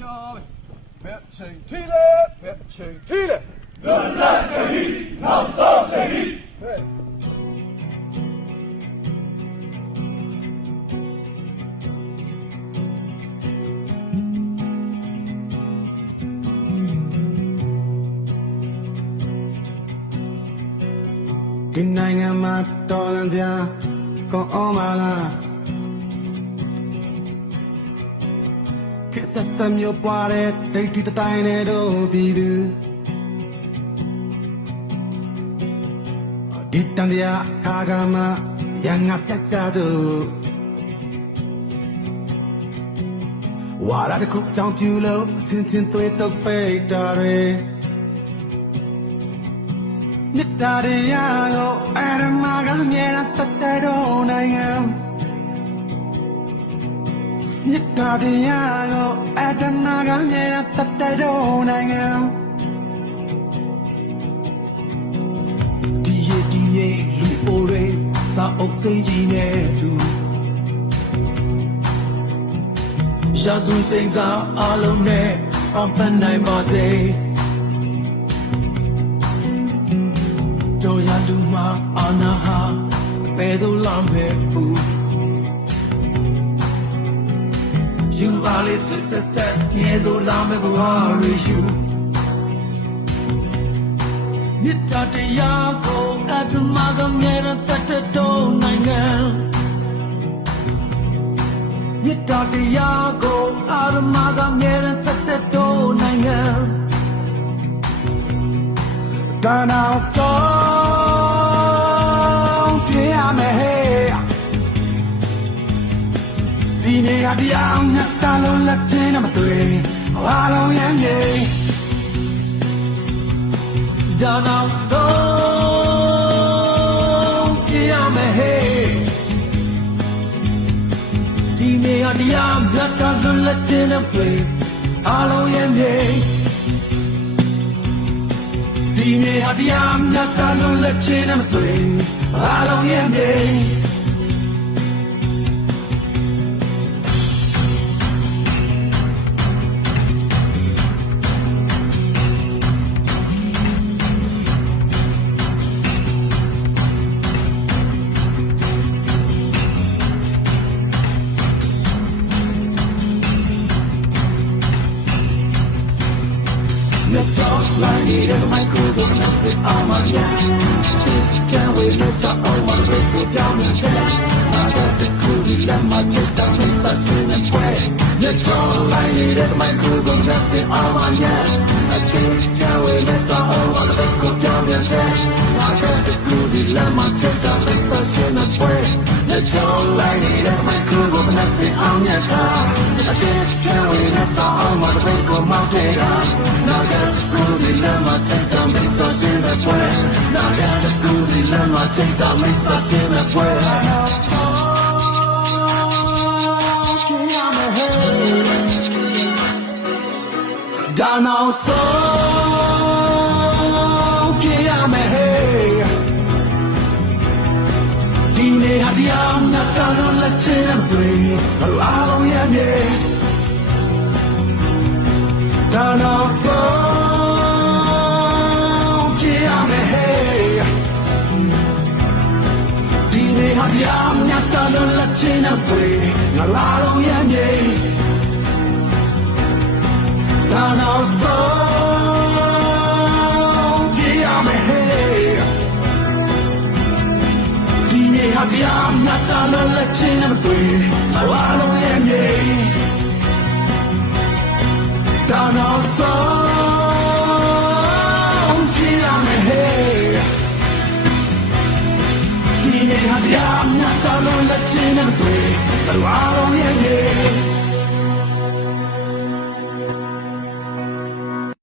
ညာပဲဘယ်ချိန်ထိလဲဘယ်ချိန်ထိလဲလွတ်လပ်ချိန်ထိနောက်ဆုံးချိန်ထိဟဲ့ဒီနိုင်ငံမှာတော်လန်စရာကောင်းအောင်မလားခေတ်ဆက်မျိုးပွားတဲ့ဒိတ်တီတိုင်းနဲ့တို့ပြည်သူဒီတန်တရားခါကမှရန်ငါပြတ်ကြသူဝါရတခုအကြောင်းပြုလို့ချင်းချင်းသွေးဆုပ်ပိတ်တာတွေမြတ်တာရောအရမကမြဲတတ်တဲ့တော့နိုင်ငံမြတ်တာရောအရမကမြဲတတ်တဲ့တော့နိုင်ငံဒီရဲ့ဒီရဲ့လူအိုတွေစာအုပ်စိမ့်ကြီးနဲ့တူရာဇဝင်ချိန်စာအလုံးနဲ့အောင်ပန်းနိုင်ပါစေတော်ရလူမှာအာနာဟာဘယ်သို့လမ်းပဲဘူးယူပါလေဆက်ငယ်သို့လမ်းပဲဘဝရယူမြတ်တာတရားကိုအတ္တမကမြဲတတ်တဲ့တော့နိုင်ငံမြတ်တာတရားကိုအာရမကမြဲတတ်တဲ့တော့နိုင်ငံဒါနာဆုံးပြရမယ်ဟဲ့ဒီနေရာတရားနဲ့တလုံးလက်ချင်းနဲ့မတွေ့အားလုံးရမ်းမြေဒါနာဆုံးပြရမယ်ဟဲ့ဒီနေရာတရားနဲ့တလုံးလက်ချင်းနဲ့မတွေ့အားလုံးရမ်းမြေဒီမြေဟာတရားမြတ်တာလို့လက်ချင်းနဲ့မတွေ့အားလုံးရဲ့မြေI need a microphone and sit on my lap. Can't wait, let's up on my radio down the back. I got the cozy, let my check down the session and play. Let's all I need a microphone and sit on my lap. I can't wait, let's up on my radio down the back. I got the cozy, let my check down the session and play. Let's all I need a microphone and sit on your car. I can't wait, let's up on my radio mountain up. Now that's cozy, let my check down the session and play. Now that's cozy, let my check down the session and play. Down our soul, yeah, me hey. Dine hadiam na kalon la chinam three, along yeah me. Down our soul, yeah, me hey. Dine hadiam na kalon la chinam three, along yeah me. Down our soul, yeah, me hey. Dine hadiam na kalon la chinam three, along yeah me. Down our soul, yeah, me hey. Dine hadiam na kalon la chinam three, along